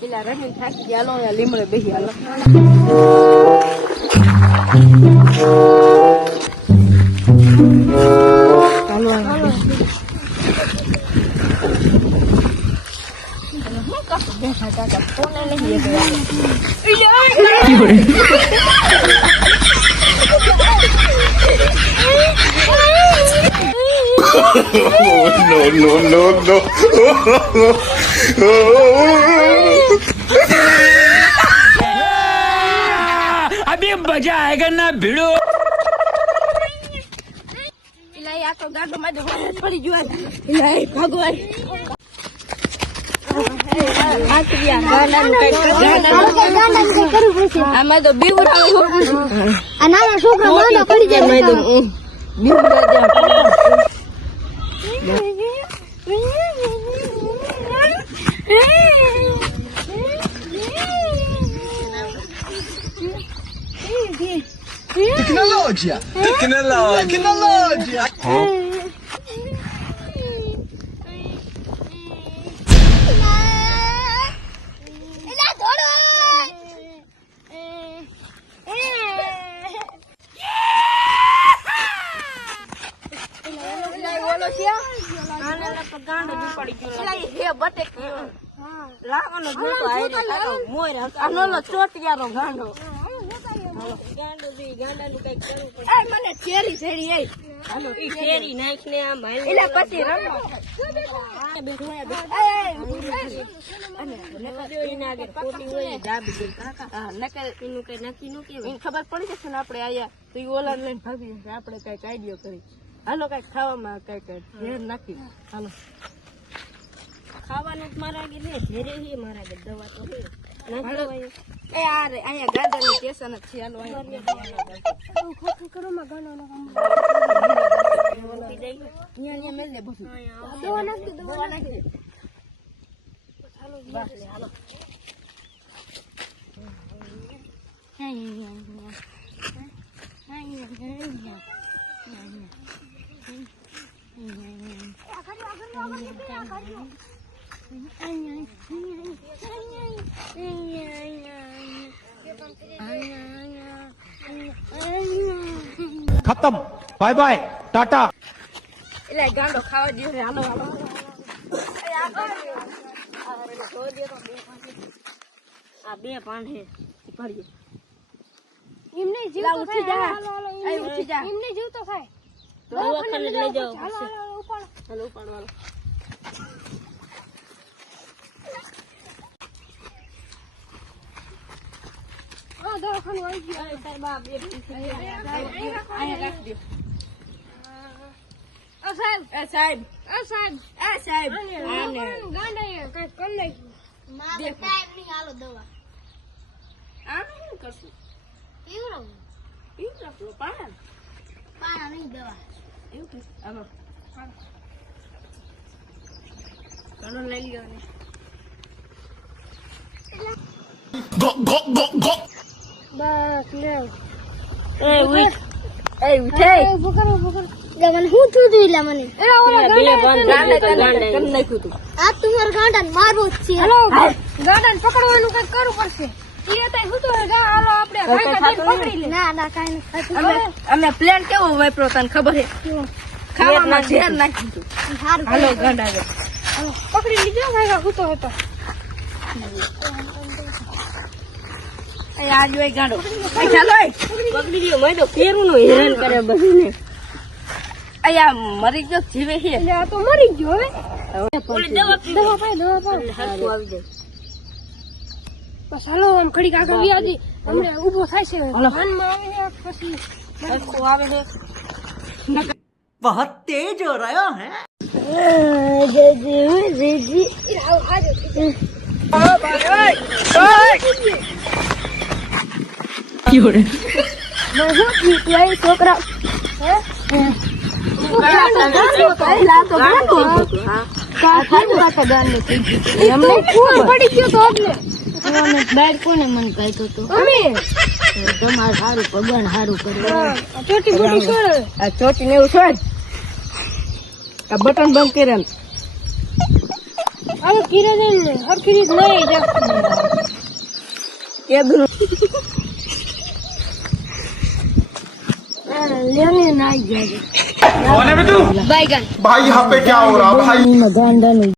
પેલા રહીને થાકી ગયા, હાલો લીમડે બેસી હાલો. No. अभी मजा आएगा ना भिड़ो. આ તો ગાડો માં પડી ગયો. ભગવાન આમાં તો બીવરાવે નાના છોકરા પડી જાય. Tecnologia! Tecnologia! ચોટિયાનો ગાંડો મને ચેરી ચેરી ચેરી નાખને આમ પછી ખબર પડી જશે ને આપડે આયા તો ઓલા લઈને ભાગી જશે. આપડે કઈક આઈડિયો કરી હાલો, કઈક ખાવામાં કઈક ઝેર નાખી હાલો. ખાવાનું મારા આગળ ઝેરે મારા આગળ દવા તો એ આ રે અહીંયા ગાંડાની સ્ટેશન જ છે. હાલો ખોખું કરો માં ગાંડો મેલ દે બધું દવા નાખી હાલો બસ લે હાલો. खत्म. Bye bye tata. એટલે ગાંડો ખાવા દે. હાલો હાલો આ બે પાંડ છે પડીએ એમને જીવ તો ઉઠી જા. એ ઉઠી જા એમને જીવ તો થાય તો દવાખાને લઈ જાઓ. હાલો ઉપાડવાનો. દવાખાનું આવી ગયું સાહેબ. આ બે અહીંયા રાખી દો. સાહેબ સાહેબ સાહેબ સાહેબ ગાંડા કઈ કરી નાખ્યું. ટાઈમ નહીં હાલો દવા આનું શું કરશું? પીવડાવું પાણા નહીં દવા એવું હાલો ઘણો લઈ લ્યો ને. બસ લેવ એ ઉઠ મને હું થયું એટલે મને આ તું ગાંડા મારવું જ છે. ગાંડા ને પકડવાનું કઈ કરવું પડશે. અમે પ્લેન કેવો વાપરો તને ખબર છે? ખાવામાં ઝેર નાખી દીધું. હાલો ગાંડા પકડી લીધો ભાઈ હતો હતો. આ જોઈ ગાંડો ચાલો પકડી ગયો. મેં તો ફેરું નું હેરાન કરે બધું. અહીંયા મરી ગયો જીવે છે. આ તો મરી ગયો. હવે દવા આવી જાય. બસ હાલો આમ ખડી કાકા વ્યાજી અમને ઉભો થાય છે. મનમાં આવીને પછી આવે છે. बहुत तेज हो रहा है. છોકરા કોને મન કહેતો હતો તમારે સારું ભગવાન સારું કર્યું. ચોટી ને એવું છોડ. આ બટન બંધ કરે આમ કીરે ને હરખી રીત નહીં જા કે બનો લેને ના જાય कौन है बे तू? बैगन भाई यहाँ पे क्या हो रहा भाई? मगांडा नहीं